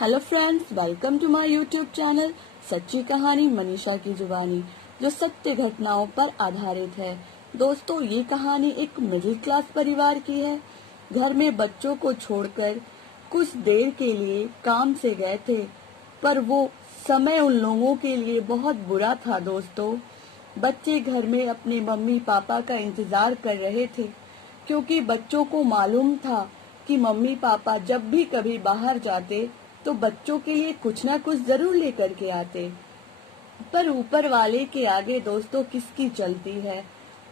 Hello friends, welcome to my YouTube channel सच्ची कहानी मनीषा की जुबानी, जो सत्य घटनाओं पर आधारित है। दोस्तों, ये कहानी एक मिडिल क्लास परिवार की है। घर में बच्चों को छोड़कर कुछ देर के लिए काम से गए थे, पर वो समय उन लोगों के लिए बहुत बुरा था। दोस्तों, बच्चे घर में अपने मम्मी पापा का इंतजार कर रहे थे, क्योंकि बच्चों को मालूम था कि मम्मी पापा जब भी कभी बाहर जाते तो बच्चों के लिए कुछ ना कुछ जरूर लेकर के आते। पर ऊपर वाले के आगे दोस्तों किसकी चलती है।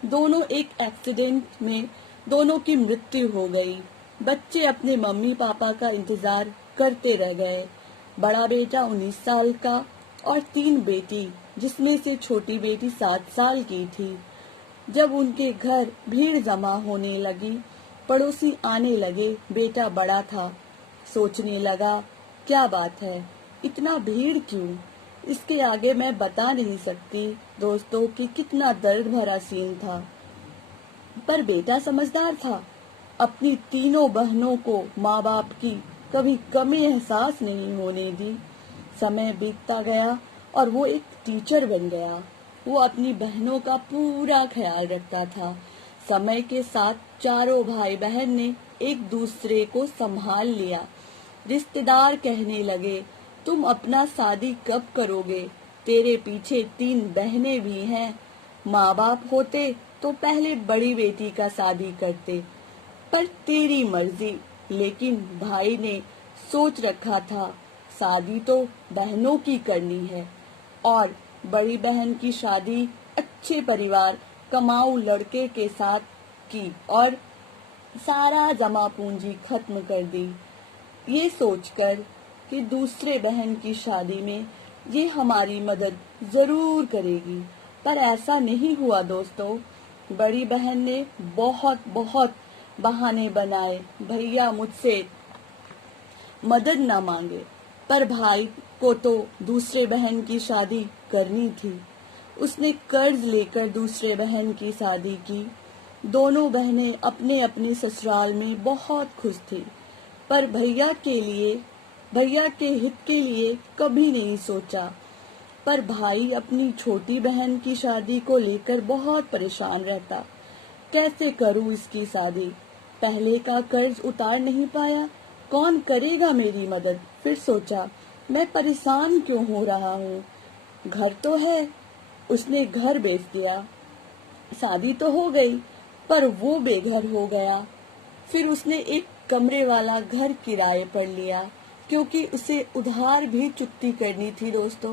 दोनों एक एक्सीडेंट में दोनों की मृत्यु हो गई। बच्चे अपने मम्मी पापा का इंतजार करते रह गए। बड़ा बेटा 19 साल का और 3 बेटी, जिसमें से छोटी बेटी 7 साल की थी। जब उनके घर भीड़ जमा होने लगी, पड़ोसी आने लगे। बेटा बड़ा था, सोचने लगा, क्या बात है, इतना भीड़ क्यों। इसके आगे मैं बता नहीं सकती दोस्तों कि कितना दर्द भरा सीन था। पर बेटा समझदार था। अपनी तीनों बहनों को माँ बाप की कभी कमी एहसास नहीं होने दी। समय बीतता गया और वो एक टीचर बन गया। वो अपनी बहनों का पूरा ख्याल रखता था। समय के साथ चारों भाई बहन ने एक दूसरे को संभाल लिया। रिश्तेदार कहने लगे, तुम अपना शादी कब करोगे, तेरे पीछे 3 बहनें भी हैं। माँ बाप होते तो पहले बड़ी बेटी का शादी करते, पर तेरी मर्जी। लेकिन भाई ने सोच रखा था, शादी तो बहनों की करनी है, और बड़ी बहन की शादी अच्छे परिवार कमाऊ लड़के के साथ की और सारा जमा पूंजी खत्म कर दी, ये सोचकर कि दूसरे बहन की शादी में ये हमारी मदद जरूर करेगी। पर ऐसा नहीं हुआ दोस्तों। बड़ी बहन ने बहुत बहुत बहाने बनाए, भैया मुझसे मदद न मांगे। पर भाई को तो दूसरे बहन की शादी करनी थी। उसने कर्ज लेकर दूसरे बहन की शादी की। दोनों बहनें अपने अपने ससुराल में बहुत खुश थी, पर भैया के हित के लिए कभी नहीं सोचा। पर भाई अपनी छोटी बहन की शादी को लेकर बहुत परेशान रहता। कैसे करूं इसकी शादी, पहले का कर्ज उतार नहीं पाया, कौन करेगा मेरी मदद। फिर सोचा, मैं परेशान क्यों हो रहा हूँ, घर तो है। उसने घर बेच दिया। शादी तो हो गई, पर वो बेघर हो गया। फिर उसने एक कमरे वाला घर किराए पर लिया, क्योंकि उसे उधार भी चुकती करनी थी दोस्तों।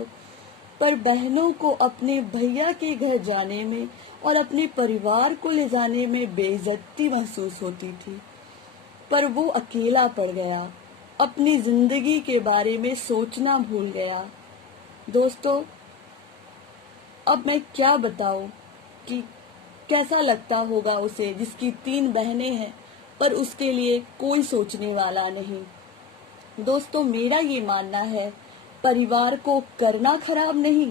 पर बहनों को अपने भैया के घर जाने में और अपने परिवार को ले जाने में बेइज्जती महसूस होती थी। पर वो अकेला पड़ गया, अपनी जिंदगी के बारे में सोचना भूल गया। दोस्तों, अब मैं क्या बताऊं कि कैसा लगता होगा उसे, जिसकी 3 बहनें हैं पर उसके लिए कोई सोचने वाला नहीं। दोस्तों, मेरा ये मानना है, परिवार को करना खराब नहीं,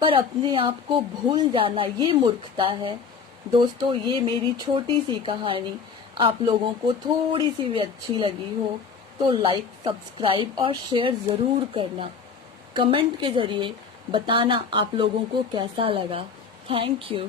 पर अपने आप को भूल जाना ये मूर्खता है। दोस्तों, ये मेरी छोटी सी कहानी आप लोगों को थोड़ी सी भी अच्छी लगी हो तो लाइक, सब्सक्राइब और शेयर जरूर करना। कमेंट के जरिए बताना आप लोगों को कैसा लगा। Thank you.